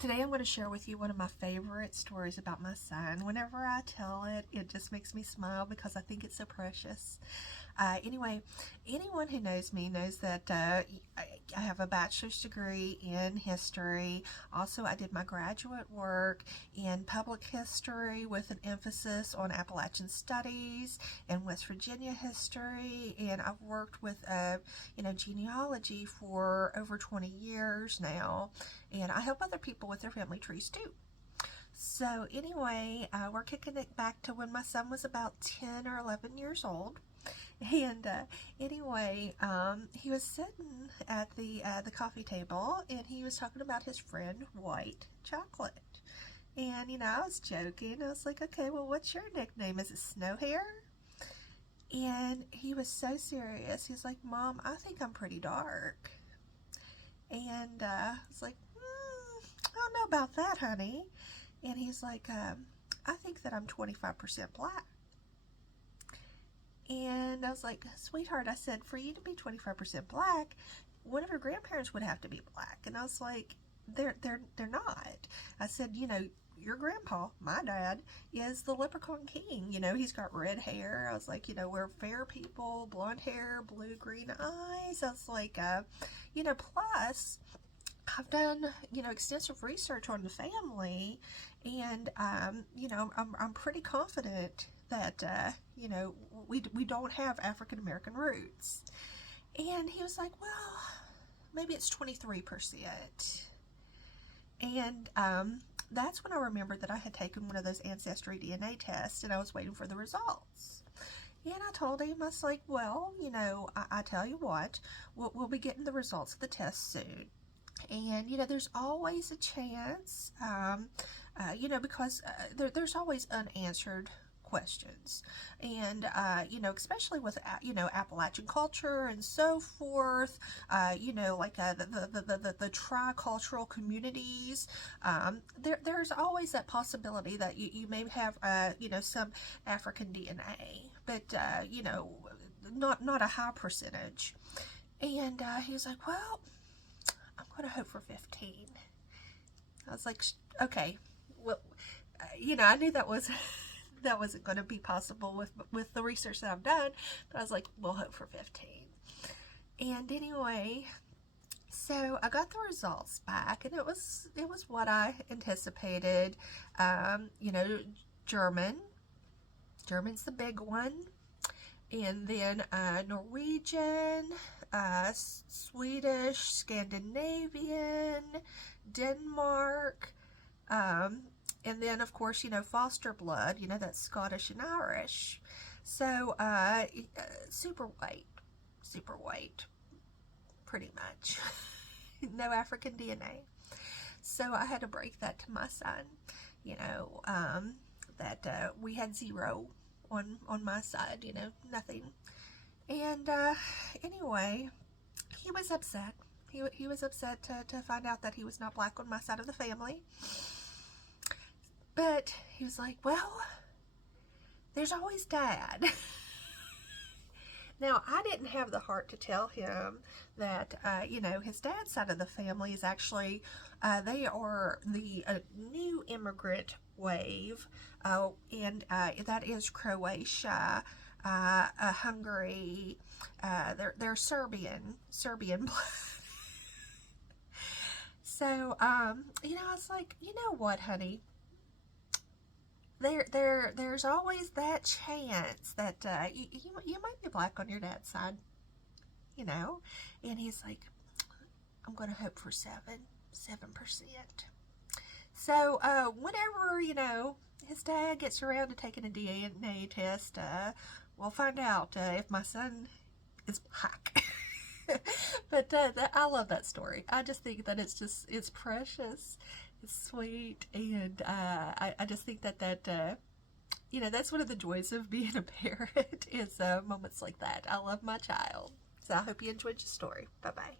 Today I'm going to share with you one of my favorite stories about my son. Whenever I tell it, it just makes me smile because I think it's so precious. Anyway, anyone who knows me knows that I have a bachelor's degree in history. Also, I did my graduate work in public history with an emphasis on Appalachian studies and West Virginia history. And I've worked with, genealogy for over 20 years now. And I help other people with their family trees too. So anyway, we're kicking it back to when my son was about 10 or 11 years old. And he was sitting at the coffee table, and he was talking about his friend White Chocolate. And I was joking. I was like, "Okay, well, what's your nickname? Is it Snow Hair?" And he was so serious. He's like, "Mom, I think I'm pretty dark." And I was like, "I don't know about that, honey." And he's like, "I think that I'm 25% black." And I was like, "Sweetheart," I said, "for you to be 25% black, one of your grandparents would have to be black." And I was like, they're not. I said, "Your grandpa, my dad, is the leprechaun king. He's got red hair." I was like, "We're fair people, blonde hair, blue, green eyes." I was like, plus I've done, extensive research on the family, and, I'm pretty confident that, we don't have African American roots. And he was like, "Well, maybe it's 23%. And that's when I remembered that I had taken one of those Ancestry DNA tests, and I was waiting for the results. And I told him, I was like, "Well, I tell you what, we'll be getting the results of the test soon. And, there's always a chance, because there's always unanswered questions. And, especially with, Appalachian culture and so forth, the tri-cultural communities, there's always that possibility that you may have, some African DNA, but, not a high percentage." And he was like, "Well, I'm going to hope for 15. I was like, "Okay, well, I knew that wasn't going to be possible with the research that I've done, but I was like, we'll hope for 15. And anyway, so I got the results back, and it was what I anticipated. German's the big one, and then Norwegian, Swedish, Scandinavian, Denmark, and then of course, foster blood, that's Scottish and Irish. So, super white, pretty much. No African DNA. So I had to break that to my son, that we had 0 on my side, nothing. And anyway, he was upset. He was upset to find out that he was not black on my side of the family. But he was like, "Well, there's always Dad." Now, I didn't have the heart to tell him that, his dad's side of the family is actually, they are the new immigrant wave, and that is Croatia, Hungary, they're Serbian blood. So, I was like, "You know what, honey? There's always that chance that you might be black on your dad's side, And he's like, "I'm going to hope for 7%. So whenever his dad gets around to taking a DNA test, we'll find out if my son is black." But I love that story. I just think that it's precious. It's sweet, and I just think that that's one of the joys of being a parent is moments like that. I love my child. So I hope you enjoyed your story. Bye-bye.